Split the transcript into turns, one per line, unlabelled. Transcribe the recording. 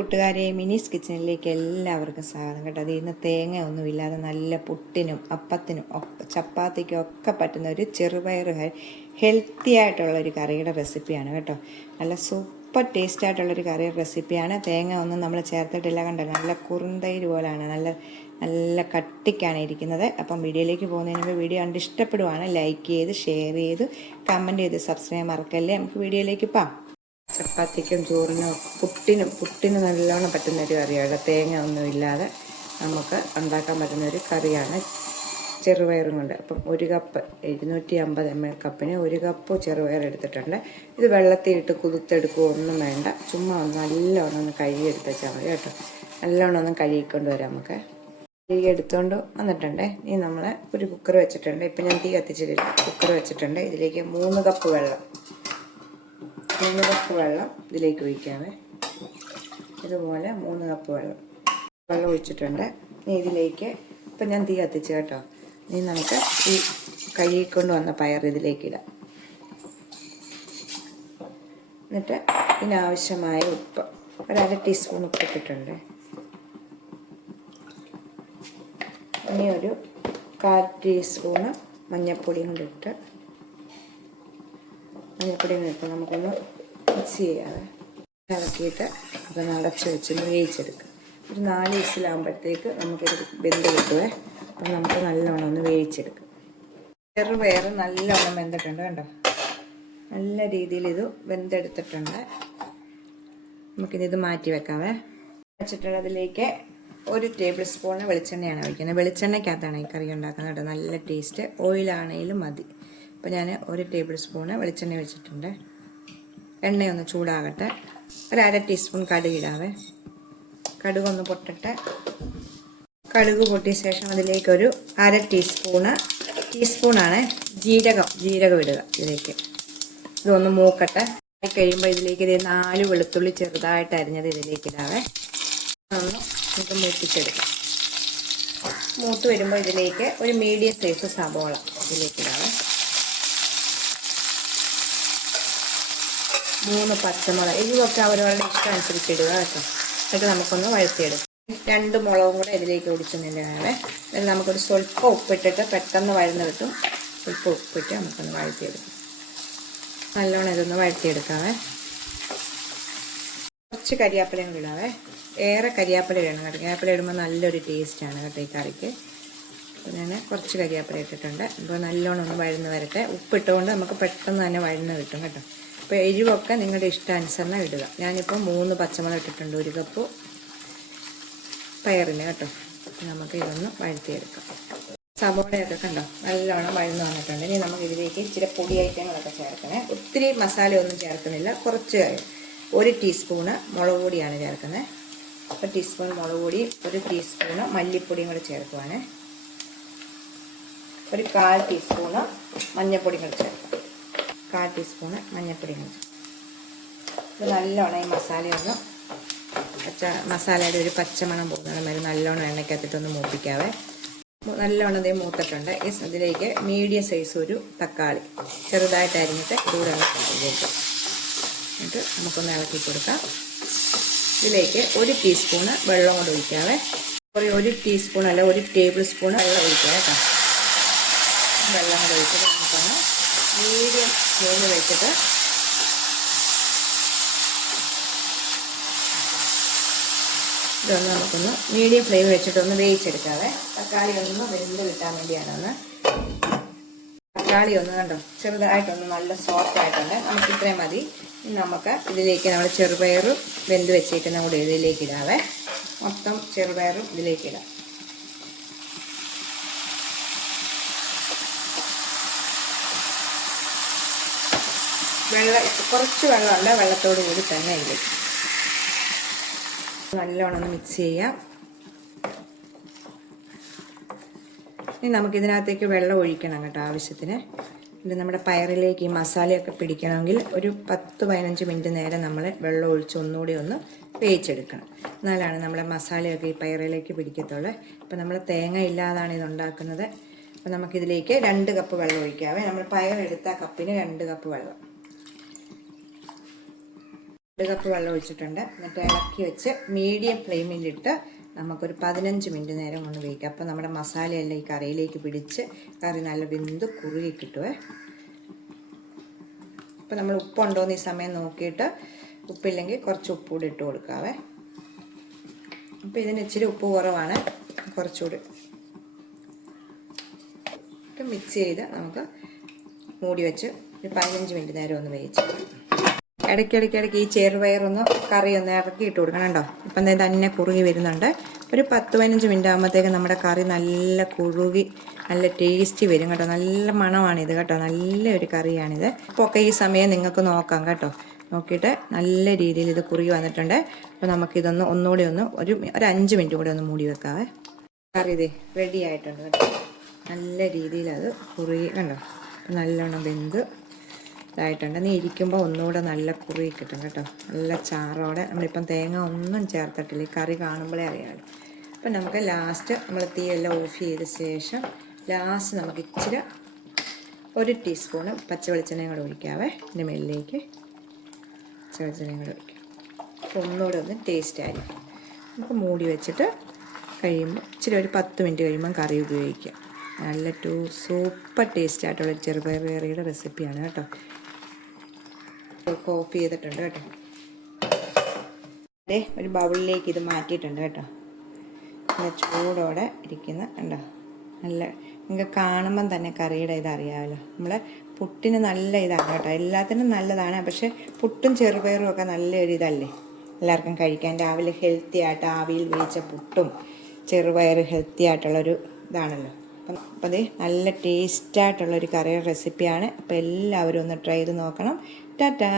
കൂട്ടുകാരെ മിനിസ് കിച്ചണിലേക്ക് എല്ലാവർക്കും സ്വാഗതം കേട്ടോ. അത് ഇന്ന് തേങ്ങ ഒന്നുമില്ലാതെ നല്ല പുട്ടിനും അപ്പത്തിനും ഒക്കെ ചപ്പാത്തിക്കും ഒക്കെ പറ്റുന്ന ഒരു ചെറുപയർ ഹെൽത്തി ആയിട്ടുള്ള ഒരു കറിയുടെ റെസിപ്പിയാണ് കേട്ടോ. നല്ല സൂപ്പർ ടേസ്റ്റ് ആയിട്ടുള്ള ഒരു കറിയുടെ റെസിപ്പിയാണ്. തേങ്ങ ഒന്നും നമ്മൾ ചേർത്തിട്ടില്ല കണ്ടോ? നല്ല കുറുന്തൈര് പോലാണ്. നല്ല നല്ല കട്ടിക്കാണ് ഇരിക്കുന്നത്. അപ്പം വീഡിയോയിലേക്ക് പോകുന്നതിന് മുമ്പ് വീഡിയോ കണ്ട് ഇഷ്ടപ്പെടുവാണ് ലൈക്ക് ചെയ്ത് ഷെയർ ചെയ്ത് കമന്റ് ചെയ്ത് സബ്സ്ക്രൈബ് മറക്കല്ലേ? നമുക്ക് വീഡിയോയിലേക്ക് പോകാം. ചപ്പാത്തിക്കും ചോറിനും പുട്ടിനും പുട്ടിന് നല്ലോണം പറ്റുന്ന ഒരു കറിയാണ്. തേങ്ങ ഒന്നും ഇല്ലാതെ നമുക്ക് ഉണ്ടാക്കാൻ പറ്റുന്ന ഒരു കറിയാണ് ചെറുപയറും കൊണ്ട്. അപ്പം ഒരു കപ്പ് എഴുന്നൂറ്റി അമ്പത് എം എൽ കപ്പിന് ഒരു കപ്പ് ചെറുപയർ എടുത്തിട്ടുണ്ട്. ഇത് വെള്ളത്തിൽ ഇട്ട് കുതിർത്തെടുക്കുക ഒന്നും വേണ്ട. ചുമ്മാ ഒന്ന് നല്ലോണം ഒന്ന് കഴുകി മതി കേട്ടോ. നല്ലോണം ഒന്ന് കഴുകിക്കൊണ്ട് വരാം നമുക്ക്. കഴുകി എടുത്തുകൊണ്ട് വന്നിട്ടുണ്ട്. ഇനി നമ്മൾ ഒരു കുക്കർ വെച്ചിട്ടുണ്ട്. ഇപ്പം ഞാൻ തീ കത്തിച്ചിട്ടില്ല. കുക്കർ വെച്ചിട്ടുണ്ട്. ഇതിലേക്ക് മൂന്ന് കപ്പ് വെള്ളം മൂന്ന് കപ്പ് വെള്ളം ഇതിലേക്ക് ഒഴിക്കാമേ ഇതുപോലെ മൂന്ന് കപ്പ് വെള്ളം. വെള്ളം ഒഴിച്ചിട്ടുണ്ട്. ഇനി ഇതിലേക്ക് ഇപ്പം ഞാൻ തീ കത്തിച്ച് കേട്ടോ. ഇനി നമുക്ക് ഈ കഴുകിക്കൊണ്ട് വന്ന പയർ ഇതിലേക്ക് ഇടാം. എന്നിട്ട് ഇതിനാവശ്യമായ ഉപ്പ്. ഒരര ടീസ്പൂൺ ഉപ്പ് ഇട്ടിട്ടുണ്ട്. ഇനി ഒരു കാൽ ടീസ്പൂണ് മഞ്ഞൾപ്പൊടിയും കൂടി ഇട്ട് മഞ്ഞൾപ്പൊടി ഇപ്പം നമുക്കൊന്ന് മിക്സ് ചെയ്യാതെ ഇളക്കിയിട്ട് അപ്പം അടച്ച് വെച്ച് വേവിച്ചെടുക്കാം. ഒരു നാല് വിസിലാകുമ്പോഴത്തേക്ക് നമുക്കൊരു ബെന്ത് കിട്ടുവേ. അപ്പം നമുക്ക് നല്ലോണം ഒന്ന് വേവിച്ചെടുക്കാം. വേറെ നല്ലോണം വെന്തിട്ടുണ്ട് കണ്ടോ? നല്ല രീതിയിൽ ഇത് വെന്തെടുത്തിട്ടുണ്ട്. നമുക്കിത് മാറ്റി വെക്കാവേ. വെച്ചിട്ടുള്ളതിലേക്ക് ഒരു ടേബിൾ സ്പൂണ് വെളിച്ചെണ്ണയാണ് ഒഴിക്കുന്നത്. വെളിച്ചെണ്ണയ്ക്കകത്താണ് ഈ കറി ഉണ്ടാക്കുന്നത് നല്ല ടേസ്റ്റ്. ഓയിലാണെങ്കിലും മതി. അപ്പോൾ ഞാൻ ഒരു ടേബിൾ സ്പൂണ് വെളിച്ചെണ്ണ വെച്ചിട്ടുണ്ട്. എണ്ണയൊന്ന് ചൂടാകട്ടെ. ഒരു അര ടീസ്പൂൺ കടുക് ഇടാവേ. കടുക് ഒന്ന് പൊട്ടട്ടെ. കടുക് പൊട്ടിയ ശേഷം അതിലേക്കൊരു അര ടീസ്പൂണ് ടീസ്പൂണാണ് ജീരകം ജീരകം ഇടുക ഇതിലേക്ക്. ഇതൊന്ന് മൂക്കട്ടെ. കഴിയുമ്പോൾ ഇതിലേക്ക് ഇത് നാല് വെളുത്തുള്ളി ചെറുതായിട്ട് അരിഞ്ഞത് ഇതിലേക്ക് ഇടാവേ. ഒന്ന് ഇത് മൂപ്പിച്ചെടുക്കാം. മൂത്ത് വരുമ്പോൾ ഇതിലേക്ക് ഒരു മീഡിയം സൈസ് സബോള ഇതിലേക്ക് ഇടാവേ. മൂന്ന് പച്ചമുളക് എരിവൊക്കെ അവരവരുടെ ഇഷ്ടം അനുസരിച്ച് ഇടുക കേട്ടോ. അതൊക്കെ നമുക്കൊന്ന് വഴറ്റിയെടുക്കാം. രണ്ട് മുളകും കൂടെ ഇതിലേക്ക് ഒടിച്ചെന്നില്ലാവേ അതിൽ നമുക്കൊരു സ്വല്പം ഉപ്പിട്ടിട്ട് പെട്ടെന്ന് വഴന്ന് കിട്ടും. ഉപ്പിട്ട് നമുക്കൊന്ന് വഴറ്റിയെടുക്കാം. നല്ലോണം ഇതൊന്ന് വഴത്തിയെടുക്കാവേ കുറച്ച് കരിയാപ്പിലയും കൂടി ഇടാവേ. ഏറെ കരിയാപ്പില ഇടണം കരിയാപ്പില ഇടുമ്പോൾ നല്ലൊരു ടേസ്റ്റാണ് കേട്ടോ ഈ കറിക്ക്. അപ്പോൾ ഞാൻ കുറച്ച് കരിയാപ്പില ഇട്ടിട്ടുണ്ട്. അപ്പോൾ നല്ലോണം ഒന്ന് വഴന്ന് വരട്ടെ. ഉപ്പിട്ടുകൊണ്ട് നമുക്ക് പെട്ടെന്ന് തന്നെ വഴന്ന് കിട്ടും കേട്ടോ. അപ്പോൾ എരിവൊക്കെ നിങ്ങളുടെ ഇഷ്ടാനുസരണം ഇടുക. ഞാനിപ്പോൾ മൂന്ന് പച്ചമുളക് ഇട്ടിട്ടുണ്ട്. ഒരു കപ്പ് പയറിന് കേട്ടോ. നമുക്ക് ഇതൊന്ന് വഴുത്തിയെടുക്കാം സബോളയൊക്കെ കണ്ടോ? നല്ലോണം വഴന്ന് വന്നിട്ടുണ്ട്. ഇനി നമുക്ക് ഇതിലേക്ക് ഇച്ചിരി പൊടി ഐറ്റങ്ങളൊക്കെ ചേർക്കണേ. ഒത്തിരി മസാല ഒന്നും ചേർക്കുന്നില്ല. കുറച്ച് ഒരു ടീസ്പൂണ് മുളക് പൊടിയാണ് ചേർക്കുന്നത്. ഒരു ടീസ്പൂൺ മുളക് പൊടി ഒരു ടീസ്പൂണ് മല്ലിപ്പൊടിയും കൂടെ ചേർക്കുവാണ്. ഒരു കാൽ ടീസ്പൂണ് മഞ്ഞൾപ്പൊടിയും കൂടെ ചേർക്കാം. കാൽ ടീസ്പൂണ് മഞ്ഞൾപ്പൊടി ഇത് നല്ലോണം ഈ മസാലയൊന്ന് പച്ച മസാലയുടെ ഒരു പച്ചമണം പോകുന്നത് മാതിരി നല്ലോണം എണ്ണയ്ക്കകത്തിട്ടൊന്ന് മൂപ്പിക്കാവേ. നല്ലോണം ഇതേ മൂത്തിട്ടുണ്ട്. ഈ ഇതിലേക്ക് മീഡിയം സൈസ് ഒരു തക്കാളി ചെറുതായിട്ട് അരിഞ്ഞിട്ട് കൂടെ എന്നിട്ട് നമുക്കൊന്ന് ഇളക്കി കൊടുക്കാം. ഇതിലേക്ക് ഒരു ടീസ്പൂണ് വെള്ളം കൊണ്ട് ഒഴിക്കാവേ. ഒരു ഒരു ടീസ്പൂൺ അല്ല ഒരു ടേബിൾ സ്പൂൺ വെള്ളം ഒഴിക്കാം കേട്ടോ. വെള്ളം കൂടെ ഒഴിച്ചിട്ട് നമുക്കൊന്ന് മീഡിയം ഫ്ലെയിമിൽ വെച്ചിട്ട് ഇതൊന്ന് നമുക്കൊന്ന് മീഡിയം ഫ്ലെയിം വെച്ചിട്ട് ഒന്ന് വേവിച്ചെടുക്കാവേ. തക്കാളി ഒന്ന് വെന്ത് കിട്ടാൻ വേണ്ടിയാണ് ഒന്ന്. തക്കാളി ഒന്ന് കണ്ടോ? ചെറുതായിട്ടൊന്ന് നല്ല സോഫ്റ്റ് ആയിട്ടുണ്ട്. നമുക്ക് ഇത്രയും മതി. നമുക്ക് ഇതിലേക്ക് നമ്മൾ ചെറുപയറും വെന്ത് വെച്ചേക്കുന്ന കൂടി ഇതിലേക്ക് ഇടാവേ. മൊത്തം ചെറുപയറും ഇതിലേക്ക് ഇടാം. വെള്ളം കുറച്ച് വെള്ളമുണ്ട് വെള്ളത്തോട് കൂടി തന്നെ ഇതിലേക്ക് നല്ലോണം ഒന്ന് മിക്സ് ചെയ്യാം. ഇനി നമുക്കിതിനകത്തേക്ക് വെള്ളം ഒഴിക്കണം കേട്ടോ ആവശ്യത്തിന്. ഇത് നമ്മുടെ പയറിലേക്ക് ഈ മസാലയൊക്കെ പിടിക്കണമെങ്കിൽ ഒരു പത്ത് പതിനഞ്ച് മിനിറ്റ് നേരം നമ്മൾ വെള്ളം ഒഴിച്ച് ഒന്നുകൂടി ഒന്ന് വേവിച്ചെടുക്കണം. എന്നാലാണ് നമ്മുടെ മസാലയൊക്കെ ഈ പയറിലേക്ക് പിടിക്കത്തുള്ളൂ. ഇപ്പം നമ്മൾ തേങ്ങ ഇല്ലാതാണ് ഇത് ഉണ്ടാക്കുന്നത്. അപ്പോൾ നമുക്കിതിലേക്ക് രണ്ട് കപ്പ് വെള്ളം ഒഴിക്കാവേ. നമ്മൾ പയറെടുത്ത കപ്പിന് രണ്ട് കപ്പ് വെള്ളം. ഒരു കപ്പ് വെള്ളം ഒഴിച്ചിട്ടുണ്ട്. എന്നിട്ട് ഇളക്കി വെച്ച് മീഡിയം ഫ്ലെയിമിലിട്ട് നമുക്കൊരു പതിനഞ്ച് മിനിറ്റ് നേരം ഒന്ന് വേവിക്കാം. അപ്പോൾ നമ്മുടെ മസാലയെല്ലാം ഈ കറിയിലേക്ക് പിടിച്ച് കറി നല്ല വെന്ത് കുറുകി കിട്ടുവേ. അപ്പോൾ നമ്മൾ ഉപ്പുണ്ടോയെന്ന് ഈ സമയം നോക്കിയിട്ട് ഉപ്പില്ലെങ്കിൽ കുറച്ച് ഉപ്പുകൂടി ഇട്ട് കൊടുക്കാവേ. അപ്പോൾ ഇതിന് ഇച്ചിരി ഉപ്പ് കുറവാണ്. കുറച്ചുകൂടി മിക്സ് ചെയ്ത് നമുക്ക് മൂടി വെച്ച് ഒരു പതിനഞ്ച് മിനിറ്റ് നേരം ഒന്ന് വേവിച്ച് ഇടയ്ക്കിടയ്ക്ക് ഇടയ്ക്ക് ഈ ചെറുപയറൊന്ന് കറി ഒന്ന് ഇറക്കി ഇട്ട് കൊടുക്കണം കേട്ടോ. ഇപ്പം തന്നെ കുറുകി വരുന്നുണ്ട്. ഒരു പത്ത് പതിനഞ്ച് മിനിറ്റ് ആകുമ്പോഴത്തേക്ക് നമ്മുടെ കറി നല്ല കുഴുകി നല്ല ടേസ്റ്റി വരും കേട്ടോ. നല്ല മണമാണിത് കേട്ടോ. നല്ലൊരു കറിയാണിത്. അപ്പോൾ ഒക്കെ ഈ സമയം നിങ്ങൾക്ക് നോക്കാം കേട്ടോ. നോക്കിയിട്ട് നല്ല രീതിയിൽ ഇത് കുറുകി വന്നിട്ടുണ്ട്. അപ്പോൾ നമുക്കിതൊന്ന് ഒന്നുകൂടി ഒന്ന് ഒരു ഒരു അഞ്ച് മിനിറ്റ് കൂടി ഒന്ന് മൂടി വെക്കാവേ. കറി ഇതേ റെഡി ആയിട്ടുണ്ട് കേട്ടോ. നല്ല രീതിയിൽ അത് കുറുകി കണ്ടോ? നല്ലോണം വെന്ത് ഇതായിട്ടുണ്ട്. നീ ഇരിക്കുമ്പോൾ ഒന്നുകൂടെ നല്ല കുറി കിട്ടും കേട്ടോ. നല്ല ചാറോടെ നമ്മളിപ്പം തേങ്ങ ഒന്നും ചേർത്തിട്ടില്ല. ഈ കറി കാണുമ്പോഴേ അറിയാമല്ലോ അപ്പം നമുക്ക് ലാസ്റ്റ് നമ്മൾ തീയെല്ലാം ഓഫ് ചെയ്ത ശേഷം ലാസ്റ്റ് നമുക്ക് ഇച്ചിരി ഒരു ടീസ്പൂണ് പച്ച വെളിച്ചെണ്ണയും കൂടെ ഒഴിക്കാവേ. ഇതിന്റെ മേലിലേക്ക് പച്ച വെളിച്ചെണ്ണയും കൂടെ ഒഴിക്കാം. അപ്പോൾ ഒന്നുകൂടെ ഒന്ന് ടേസ്റ്റ് ആയിരിക്കും. നമുക്ക് മൂടി വെച്ചിട്ട് കഴിയുമ്പോൾ ഇച്ചിരി ഒരു പത്ത് മിനിറ്റ് കഴിയുമ്പം കറി ഉപയോഗിക്കാം. നല്ല ടു സൂപ്പർ ടേസ്റ്റ് ആയിട്ടുള്ള ചെറുപയർ കറിയുടെ റെസിപ്പിയാണ് കേട്ടോ. ഓഫ് ചെയ്തിട്ടുണ്ട് കേട്ടോ. അതെ ഒരു ബൗളിലേക്ക് ഇത് മാറ്റിയിട്ടുണ്ട് കേട്ടോ. നല്ല ചൂടോടെ ഇരിക്കുന്ന ഉണ്ടോ നല്ല നിങ്ങൾക്ക് കാണുമ്പം തന്നെ കറിയുടെ ഇത് അറിയാമല്ലോ നമ്മളെ പുട്ടിന് നല്ല ഇതാണ് കേട്ടോ. എല്ലാത്തിനും നല്ലതാണ്. പക്ഷെ പുട്ടും ചെറുപയറും ഒക്കെ നല്ലൊരു ഇതല്ലേ? എല്ലാവർക്കും കഴിക്കാൻ രാവിലെ ഹെൽത്തി ആയിട്ട് ആവിയിൽ വേവിച്ച പുട്ടും ചെറുപയർ ഹെൽത്തി ആയിട്ടുള്ളൊരു ഇതാണല്ലോ. അപ്പം അതേ നല്ല ടേസ്റ്റായിട്ടുള്ളൊരു കറിയുടെ റെസിപ്പിയാണ്. അപ്പോൾ എല്ലാവരും ഒന്ന് ട്രൈ ചെയ്ത് നോക്കണം. ടാറ്റാ!